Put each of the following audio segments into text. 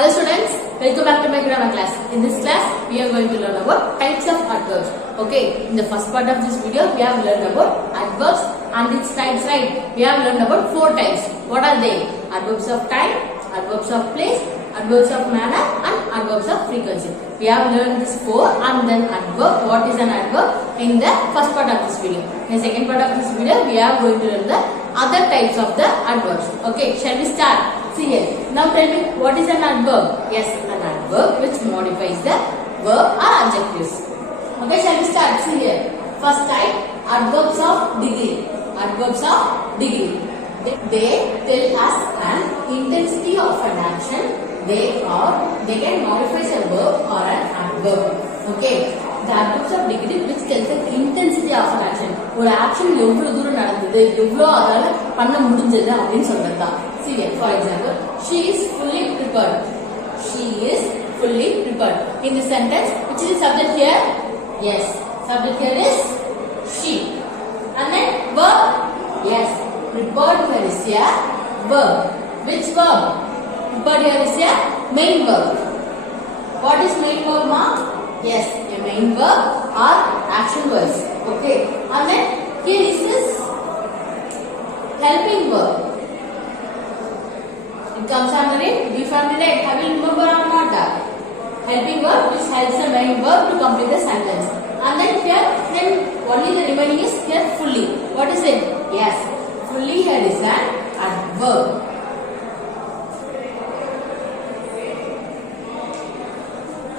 Hello students, welcome back to my grammar class. In this class, we are going to learn about types of adverbs. Okay, in the first part of this video, we have learned about adverbs and its types, right? We have learned about 4 types. What are they? Adverbs of time, adverbs of place, adverbs of manner and adverbs of frequency. We have learned this 4 and then adverb. What is an adverb? In the first part of this video. In the second part of this video, we are going to learn the other types of the adverbs. Okay, shall we start? See here. Now tell me, what is an adverb? Yes, an adverb which modifies the verb or adjectives. Okay, shall we start? See here. First type, adverbs of degree. Adverbs of degree. They tell us an intensity of an action. They can modify a verb or an adverb. Okay. The adverbs of degree which tells the intensity of an action. ஒரு action எவ்வளவு தூரம் நடந்தது, எவ்வளவு அதால பண்ண முடிஞ்சது அப்படின்னு சொல்றதுதான். See here, for example, she is fully prepared. She is fully prepared. In this sentence, which is the subject here? Yes, subject here is she. And then verb? Yes, prepared here is a verb. Which verb? Prepared here is a main verb. What is main verb, ma? Yes, a main verb or action verbs. Okay, and then here is this helping verb. It comes under it, be familiar. Have you remember or not? Helping verb which helps the main verb to complete the sentence. And then here, then only the remaining is here fully. What is it? Yes, fully here is an adverb.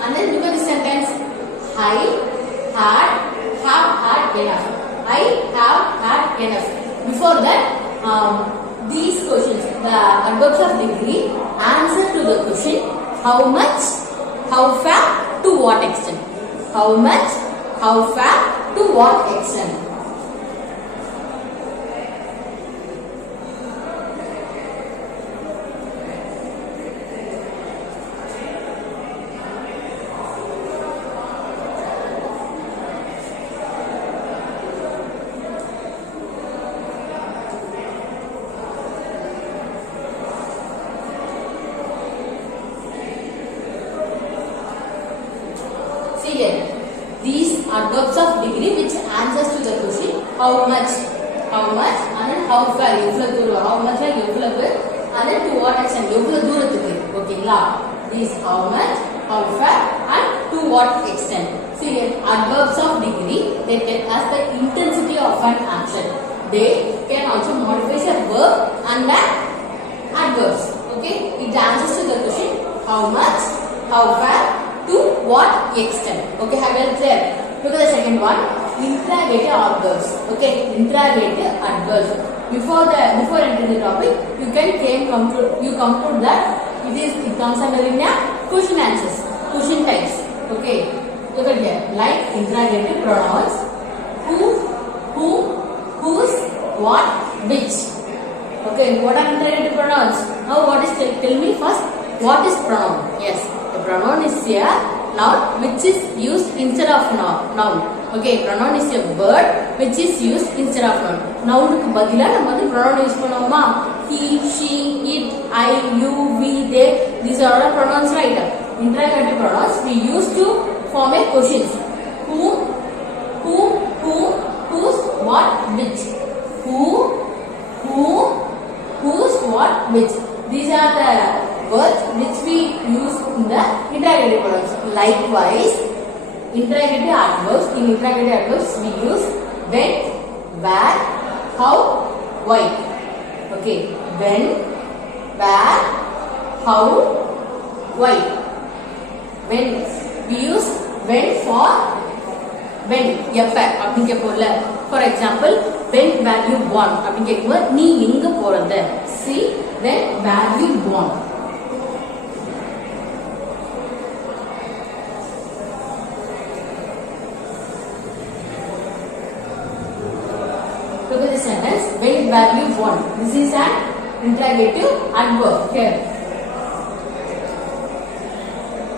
And then look at the sentence. I have had enough. I have had enough. Before that, these questions, the adverbs of degree answer to the question how much, how far, to what extent. How much, how far, to what extent. These adverbs of degree which answers to the question how much, and then how far, how much and then to what extent, okay la. These how much, how far and to what extent. See here, adverbs of degree, they tell us the intensity of an action. They can also modify a verb and the adverbs. Okay, it answers to the question how much, how far, to what extent. Okay, have you clear? Look at the second one, interrogative adverbs. Okay, interrogative adverbs. Before entering the topic, you conclude that it comes under in a question answers, question types. Okay, look at here, like interrogative pronouns, who, whose, what, which. Okay, what are interrogative pronouns? Now, tell me first, what is pronoun? Yes. Pronoun is a noun which is used instead of noun. Okay, pronoun is a word which is used instead of noun. Noun க்கு பதிலா நம்ம வந்து pronoun use பண்ணுவோமா? He, she, it, I, you, we, they. These are all pronouns, right? Interrogative pronouns we use to form a questions. Who, whose, what, which. Who, whose, what, which. These are the words which we use in the interrogative pronouns. Likewise, interrogative adverbs. In interrogative adverbs, we use when, where, how, why. Okay, when, where, how, why. When we use when for when, எப்ப அப்படி கேட்போம்ல. For example, when were you born அப்படி கேட்கும்போது நீ எங்க போறத. See, when were you born. Look at the sentence. When were you born? This is an interrogative adverb here.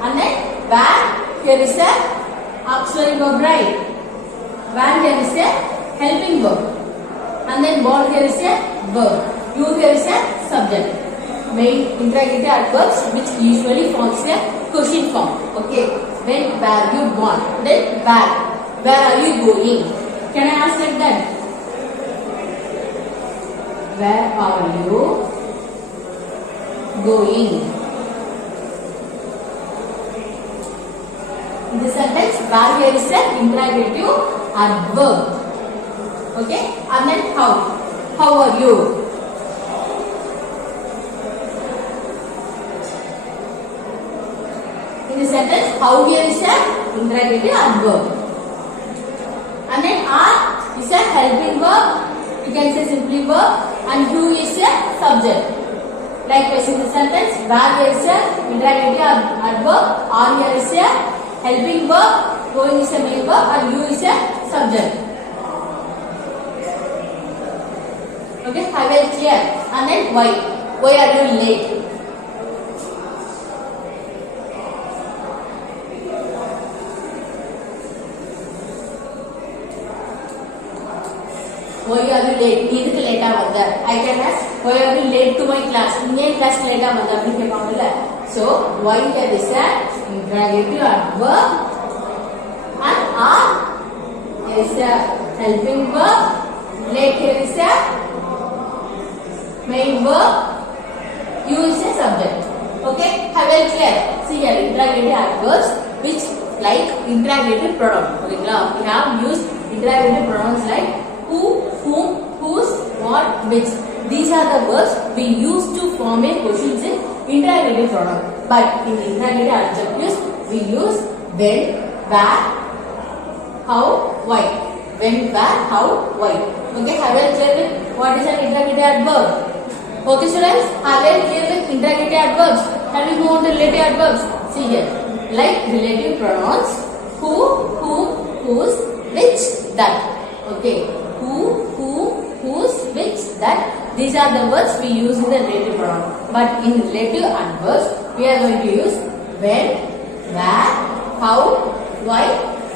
And then where, here is a auxiliary verb, right? Where here is a helping verb. And then born here is a verb. You here is a subject. main interrogative adverbs which usually forms a question form. Okay. When, where you born. Then where are you going? Can I ask like that? Where are you going? In this sentence, where here is an interrogative adverb. Okay, and then how are you? In this sentence, how here is an interrogative adverb. And then are is a helping verb. You can say simply verb, and who is a subject. Likewise, in the sentence, where here is a interrogative adverb, are here is a helping verb, going is a main verb, and you is a subject. Okay, I will clear. And then why? Why are you late? Why are you late? Idhukku late avanga. I can ask, why are you late to my class? Inge class late avanga appdi keppaangala. So why here is a interrogative adverb, and are is a helping verb. Late here is a main verb. You is a subject. Okay, I will clear. See here, interrogative adverbs which like interrogative pronoun. Okay, we have used interrogative pronouns like who, whom, whose, what, which. These are the words we use to form a questions in interrogative pronoun. But in interrogative adjectives, we use when, where, how, why. When, where, how, why. Okay, I will clear with what is an interrogative adverb. Okay, students, I will clear with interrogative adverbs. Can we move on to relative adverbs? See here, like relative pronouns, who, whom, whose, which, that. Okay, who, whose, which, that. These are the words we use in the relative pronoun. But in relative adverbs, we are going to use when, where, how, why,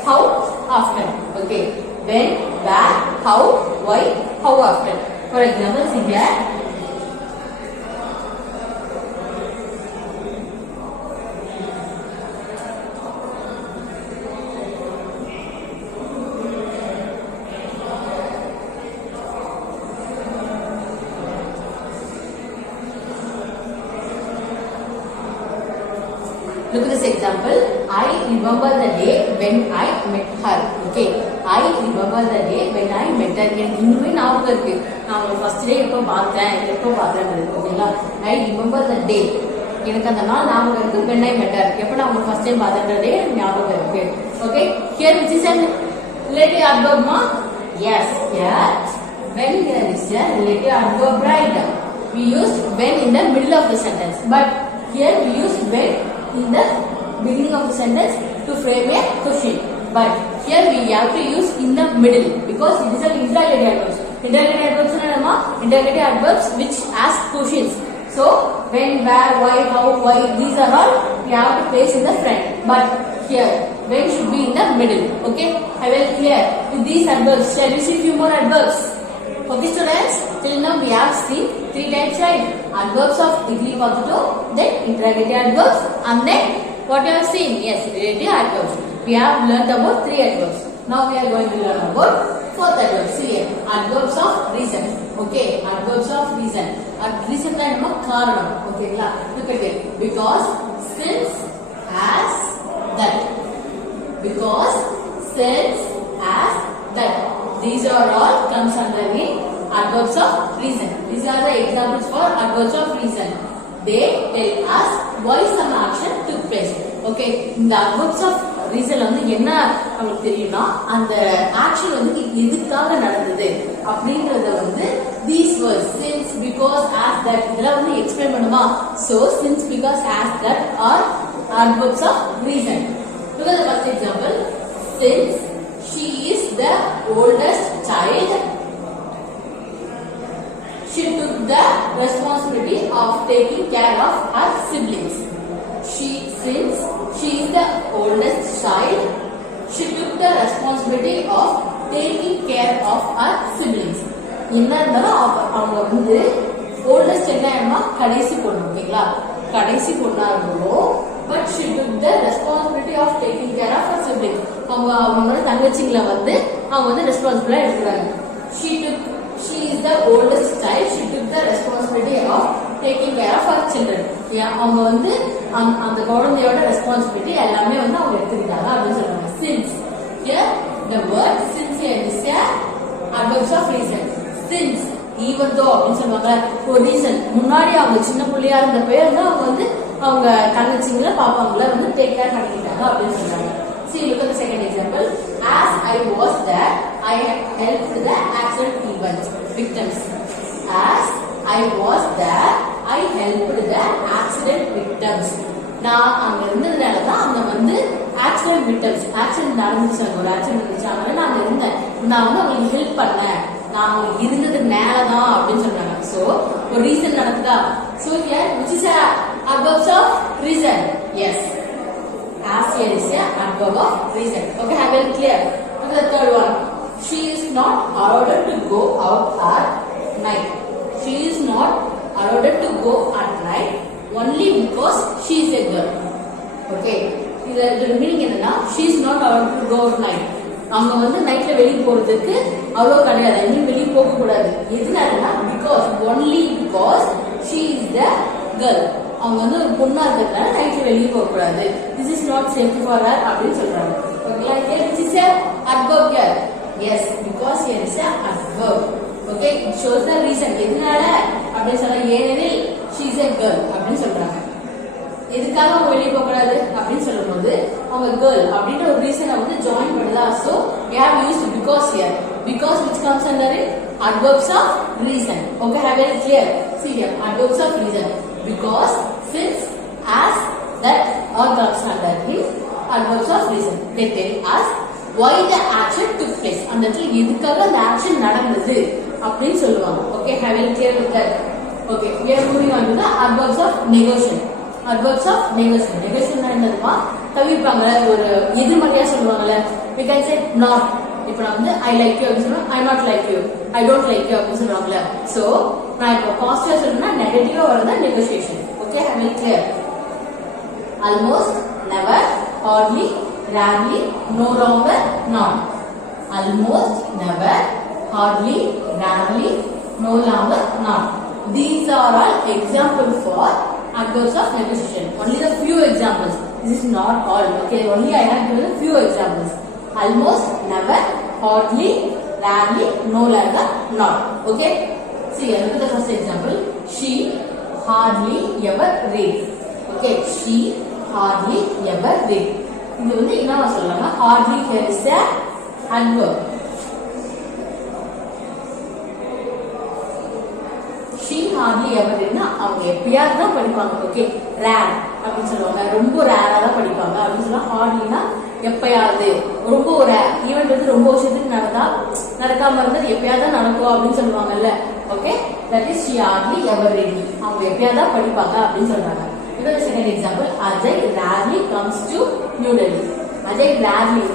how often. Okay, when, where, how, why, how often. For example, see here. Look at this example. I remember the day when I met her. Okay. I remember the day when I met her. எனக்கு இன்னுமே ஞாபகம் இருக்கு. நான் அவளை first day எப்போ பார்த்தேன். ஓகேங்களா? I remember the day. எனக்கு அந்த நாள் ஞாபகம் இருக்கு. when I met her. எப்போ நான் அவளை ஃபர்ஸ்ட் டைம் பார்த்தேன்றதே ஞாபகம் இருக்கு. Okay. Here which is an relative adverb ma? Yes. Here when there is a relative adverb, right? We use when in the middle of the sentence. But here we use when in the beginning of the sentence to frame a question. But here we have to use in the middle because it is an interrogative adverbs. Interrogative adverbs are interrogative adverbs which ask questions. So when, where, why, how, why, these are all we have to place in the front. But here when should be in the middle. Okay, I will clear with these adverbs. Shall we see few more adverbs? Okay, students, till now we have seen 3 types, right? Adverbs of degree positive, then interrogative adverbs, and then what you have seen? Yes, relative adverbs. We have learned about 3 adverbs. Now we are going to learn about 4th adverb. See here, adverbs of reason. Okay, adverbs of reason. Reason is karanam. Okay, look at it. Because, since, as, that. Because, since, as, that. These are all comes under the adverbs of reason. These are the examples for adverbs of reason. They tell us why some action took place. Okay, in the adverbs of reason வந்து என்ன நமக்கு தெரியும்னா அந்த action வந்து எதுக்காக நடந்தது அப்படிங்கறத வந்து these words since, because, as, that இதெல்லாம் வந்து எக்ஸ்பிளைன் பண்ணுமா? So since, because, as, that are adverbs of reason. Look at the first example. Since she is the oldest child, she took the responsibility of taking care of her siblings. Since she is the oldest child, she took the responsibility of taking care of her siblings. என்ன இருந்தாலும் அவங்க வந்து oldest என்னன்னா கடைசி பொண்ணு ஓகேங்களா கடைசி பொண்ணா இருக்கணும் but she took the responsibility of taking care of her siblings அவங்களோட தங்கச்சிங்களை வந்து அவங்க வந்து ரெஸ்பான்சிபிளா எடுக்கறாங்க she is the oldest child she took the responsibility of taking care of her children அவங்க வந்து அந்த குழந்தையோட ரெஸ்பான்சிபிலிட்டி எல்லாமே வந்து அவங்க எடுத்துக்கிட்டாங்க அப்படின்னு சொல்றாங்க since here the word since here is a adverb of reason since even though அப்படின்னு சொல்லுவாங்க ஒரு ரீசன் முன்னாடி அவங்க சின்ன பிள்ளையா இருந்த பேர் தான் அவங்க வந்து அவங்க தங்கச்சிங்களை பாப்பாங்களை வந்து டேக் கேர் பண்ணிக்கிட்டாங்க அப்படின்னு சொல்றாங்க see look at the second example as I was there I helped the accident victims as I was there I helped the accident victims நான் அங்க இருந்ததுனால தான் அவங்க வந்து ஆக்சிடென்ட் விக்டிம்ஸ் ஆக்சிடென்ட் நடந்துச்சு ஒரு ஆக்சிடென்ட் இருந்துச்சு அதனால நான் அங்க இருந்தேன் நான் வந்து அவங்களுக்கு ஹெல்ப் பண்ணேன் நான் அவங்க இருந்ததுனால தான் அப்படின்னு சொன்னாங்க சோ ஒரு ரீசன் நடக்குதா so here which is a adverb of reason yes as here is a adverb of reason okay have it clear look at the third one she is not allowed to go out at night she is not allowed to go at night only because she is a girl okay the meaning என்னன்னா she is not allowed to go at night அவங்க வந்து நைட்ல வெளிய போறதுக்கு அவ்வளவு கிடையாது இன்னும் வெளிய போக கூடாது எதனாலனா because only because she is the girl அவங்க வந்து ஒரு பொண்ணா இருக்கறதால நைட்ல வெளிய போக கூடாது this is not safe for her அப்படினு சொல்றாங்க ஓகேங்களா here which is a adverb here yes because here is a adverb okay it shows the reason எதனால அப்படி சொல்ல ஏனெனில் she is a girl அப்படினு சொல்றாங்க எதுக்காக அவங்க வெளிய போக கூடாது அப்படினு சொல்லும்போது அவங்க girl அப்படின்ற ஒரு ரீசனை வந்து ஜாயின் பண்ணுதா so we have used because here because which comes under it adverbs of reason okay have it clear see here adverbs of reason because since as that all comes under him adverbs of reason they tell us why the action took place அந்த இடத்துல எதுக்காக அந்த action நடந்தது அப்படினு சொல்லுவாங்க okay have it clear with that okay we are moving on to the adverbs of negation adverbs of negation negation என்னதுமா தவிர்ப்பாங்க ஒரு எதிர்மறையா சொல்லுவாங்கல we can say not இப்போ நான் வந்து I like you அப்படினா I not like you I don't like you அப்படி சொல்றாங்கல so நான் இப்போ பாசிட்டிவா சொல்றேன்னா நெகட்டிவா வரதா negotiation okay have it clear almost never hardly rarely no longer not almost never hardly rarely no longer not these are all examples for adverbs of negotiation only the few examples this is not all okay only I have given a few examples almost never hardly rarely no longer not okay see look at the first example she hardly ever read okay she hardly ever read இது வந்து என்னவா சொல்லலாம்னா hardly here is a adverb she hardly ever readனா அவங்க எப்பயாவது தான் படிப்பாங்க okay rare அப்படி சொல்லுவாங்க ரொம்ப ரேரா தான் படிப்பாங்க அப்படி சொல்ல hardlyனா எப்பயாவது ரொம்ப ஒரு ஈவென்ட் வந்து ரொம்ப வருஷத்துக்கு நடக்காம இருந்தா எப்பயாவது தான் நடக்கும் அப்படின்னு சொல்லுவாங்கல்ல okay that is she hardly ever read அவங்க எப்பயாவது தான் படிப்பாங்க அப்படின்னு சொல்றாங்க இதோட second example Ajay rarely comes to New Delhi Ajay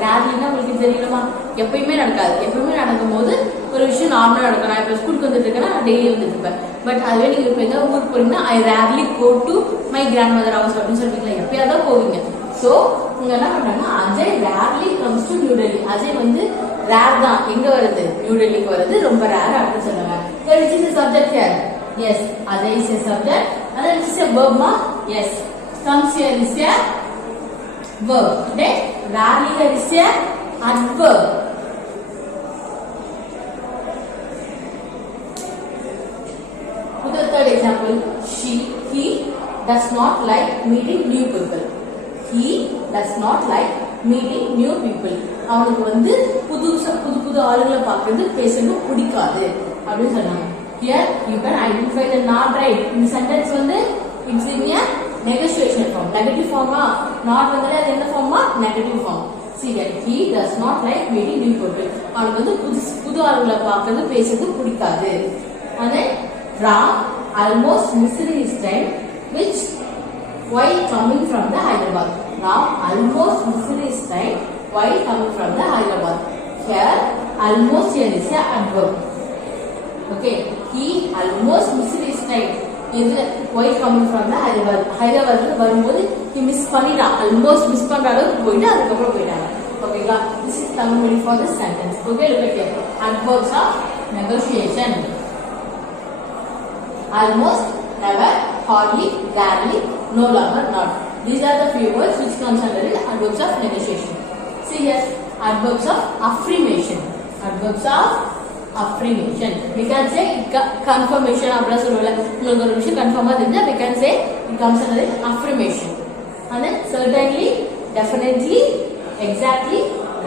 rarelyனா உங்களுக்கு தெரியணுமா எப்பயுமே நடக்காது எப்பயுமே நடக்கும்போது ஒரு விஷயம் நார்மலா நடக்கும் நான் இப்போ ஸ்கூலுக்கு வந்துட்டு இருக்கேன்னா டெய்லி வந்துட்டு இருப்பேன் பட் அதுவே நீங்க இப்போ எங்க ஊருக்கு போறீங்கன்னா I rarely go to my grandmother house அப்படின்னு சொல்றீங்களா எப்பயாவது தான் போவீங்க சோ இங்க என்ன பண்றாங்க Ajay rarely comes to New Delhi Ajay வந்து rare தான் எங்க வருது நியூ டெல்லிக்கு வருது ரொம்ப rare அப்படின்னு சொல்றாங்க here which is a subject here yes Ajay is a subject and then which is a verb ma yes comes here is a verb okay rarely here is a adverb the third example he does not like meeting new people he does not like meeting new people அவனுக்கு வந்து புது ஆளுங்களை பார்க்கிறது பேசறது பிடிக்காது அப்படினு சொன்னாங்க here you can identify the not right இந்த sentence வந்து it's in a negotiation form negative form not வந்தாலே அது என்ன pharma negative form see that he does not like meeting new people அவனுக்கு வந்து புது ஆளுங்களை பார்க்கிறது பேசறது பிடிக்காது and then Ram almost missed his train which while coming from the Hyderabad Ram almost missed his train while coming from the Hyderabad here almost here is a adverb okay he almost missed his side. இது why coming from the ஹைதராபாத்ல வரும்போது he miss பண்ணிட்டா, almost miss பண்ற அளவுக்கு போயிட்டு அதுக்கப்புறம் போயிட்டாங்க. ஓகேங்களா? This is Tamil for this sentence. Okay, look at here. Adverbs of negotiation. Almost, never, hardly, rarely, no longer, not. These are the few words which comes under the adverbs of negotiation. See here, adverbs of affirmation. Adverbs of affirmation. We can say confirmation. அப்படி சொல்லுவாங்க. உங்களுக்கு ஒரு விஷயம் கன்ஃபார்மா தெரிஞ்சா we can say it comes under the affirmation. And then certainly, definitely, exactly,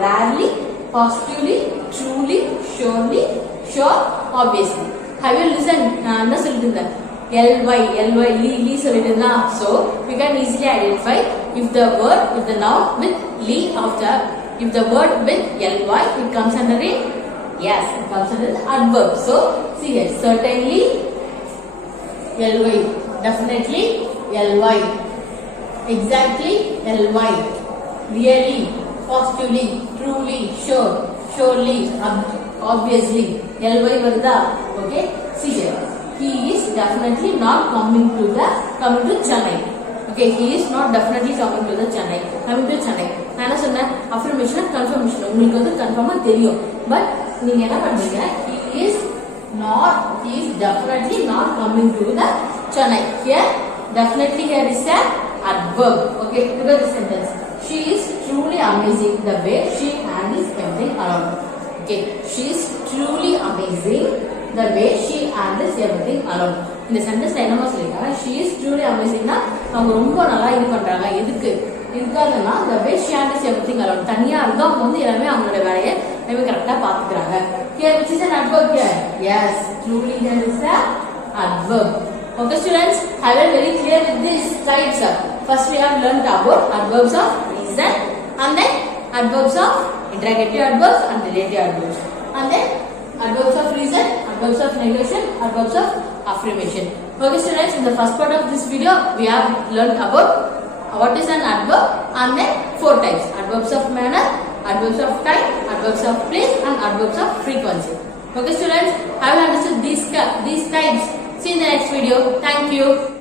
rarely, positively, truly, surely, sure, obviously. Have you listened? நான் என்ன சொல்லிட்டு இருந்தேன்? ly lee சொல்லிட்டு இருந்தா. So we can easily identify if the word with the noun with lee after, if the word with ly, it comes under it. Yes, it comes under the adverb. So see here, certainly ly, definitely ly, exactly ly, really, positively, truly, sure, surely, obviously, ly வருதா? Okay, see here, he is definitely not coming to Chennai. Okay, he is not definitely coming to Chennai. நான் என்ன சொன்னேன்? affirmation confirmation உங்களுக்கு வந்து கன்ஃபார்மா தெரியும். But நீங்க என்ன பண்றீங்க? he is definitely not coming to the Chennai. Here definitely here is a adverb. Okay, look at the sentence. She is truly amazing the way she handles everything around. Okay, she is truly amazing the way she handles everything around. இந்த சென்டென்ஸ்ல என்னமா சொல்லிருக்காங்க? she is truly amazing னா அவங்க ரொம்ப நல்லா இது பண்றாங்க. எதுக்காகனா the way she handles everything around. தனியா இருந்தா அவங்க வந்து எல்லாமே அவங்களோட வேலையை எல்லாமே கரெக்டா பாத்துக்கறாங்க. Here which is an adverb here? Yes, truly here is a adverb. Okay students, I will very clear with these slides. First we have learned about adverbs of reason, and then adverbs of interrogative adverbs and relative adverbs, and then adverbs of reason, adverbs of negation, adverbs of affirmation. Okay students, in the first part of this video we have learned about what is an adverb and then 4 types: adverbs of manner, adverbs of time, adverbs of place, and adverbs of frequency. Okay students, have you understood these types? See you in the next video. Thank you.